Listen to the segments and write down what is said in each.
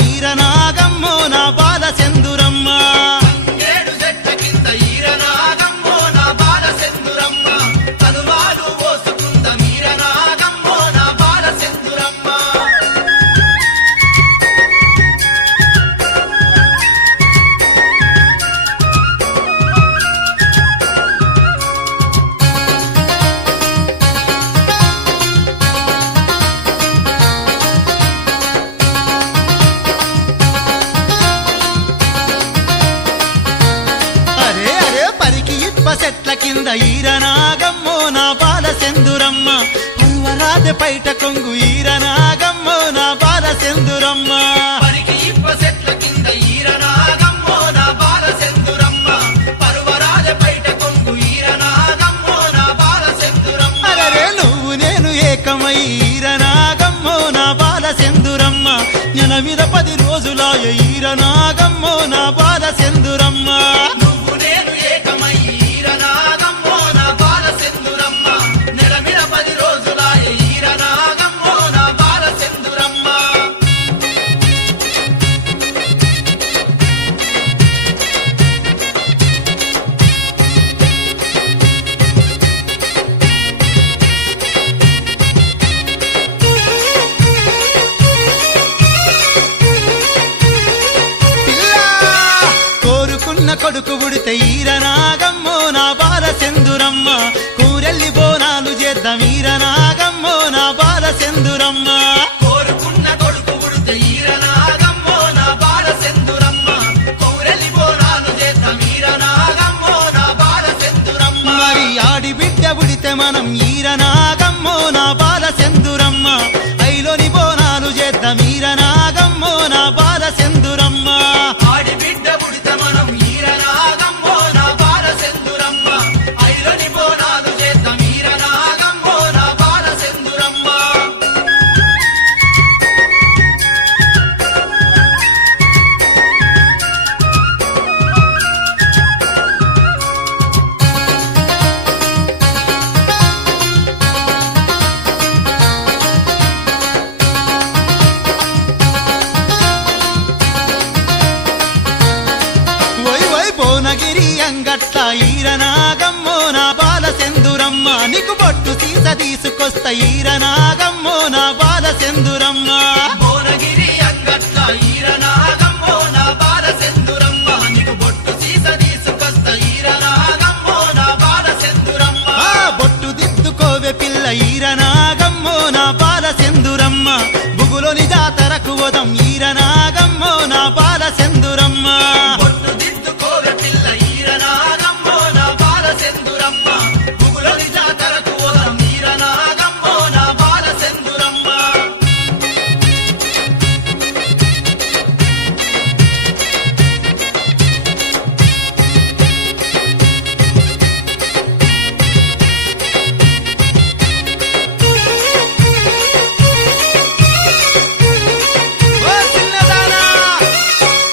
మీరనాగమ్మో నా బాల సెందురమ్మ ఏడు చెట్ల కింద ఈరనాగమ్మో నా బాల సెందురమ్మ కనుమాలు పోసుకుంద మీరనాగమ్మో నా బాల సెందురమ్మ చెట్ల కింద ఈరనాగమ్మో నా బాల సెందురమ్మ పర్వరాజ పైట కొంగు ఈరనాగమ్మో నా బాల సెందురమ్మ పరికి ఇప్ప చెట్ల కింద ఈరనాగమ్మో నా బాల సెందురమ్మ పర్వరాజ పైట కొంగు ఈరనాగమ్మో నా బాల సెందురమ్మ అరే నువ్వు నేను ఏకమై ఈరనాగమ్మో నా బాల సెందురమ్మ నెల మీద 10 రోజులాయ ఈరనాగమ్మో నా బాల సెందురమ్మ నువ్వు నేను ఏకమై ఈరనాగమ్మో నా బాల సెందురమ్మ నెల మీద 10 రోజులాయ ఈరనాగమ్మో నా బాల సెందురమ్మ కొడుకు పుడితే ఈరనాగమ్మో నా బాల సెందురమ్మ కూరెల్లి బోనాలు చేద్దాం ఈరనాగమ్మో నా బాల సెందురమ్మ కోరుకున్న కొడుకు పుడితే ఈరనాగమ్మో నా బాల సెందురమ్మ కూరెల్లి బోనాలు చేద్దాం ఈరనాగమ్మో నా బాల సెందురమ్మ మరి ఆడి బిడ్డ పుడితే మనం ఈరనాగమ్మో నా బాల సెందురమ్మ ఐలోని బోనాలు చేద్దాం ఈరనాగమ్మో నా బాల సెందురమ్మ ఆడి బిడ్డ పుడితే మనం ఈరనాగమ్మో నా బాల సెందురమ్మ ఐలోని బోనాలు చేద్దాం ఈరనాగమ్మో నా బాల సెందురమ్మ భువనగిరి అంగట్ల ఈరనాగమ్మో నా బాల సెందురమ్మ నీకు బొట్టు సీస తీసుకొస్తా ఈరనాగమ్మో నా బాల సెందురమ్మ భువనగిరి అంగట్ల ఈరనాగమ్మో నా బాల సెందురమ్మ నీకు బొట్టు సీస తీసుకొస్తా ఈరనాగమ్మో నా బాల సెందురమ్మ బొట్టు దిద్దుకోవే పిల్ల ఈరనాగమ్మో నా బాల సెందురమ్మ బుగులోని జాతరకు వదం ఈరనాగమ్మో నా బాల సెందురమ్మ బొట్టు దిద్దుకోవే పిల్ల ఈరనాగమ్మో నా బాల సెందురమ్మ బుగులోని జాతరకు వదం ఈరనాగమ్మో నా బాల సెందురమ్మ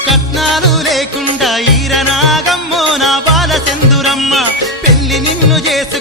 కట్నాలు లేకుండా ఈరనాగమ్మో నా బాల సెందురమ్మ పెళ్లి నిన్ను చేసు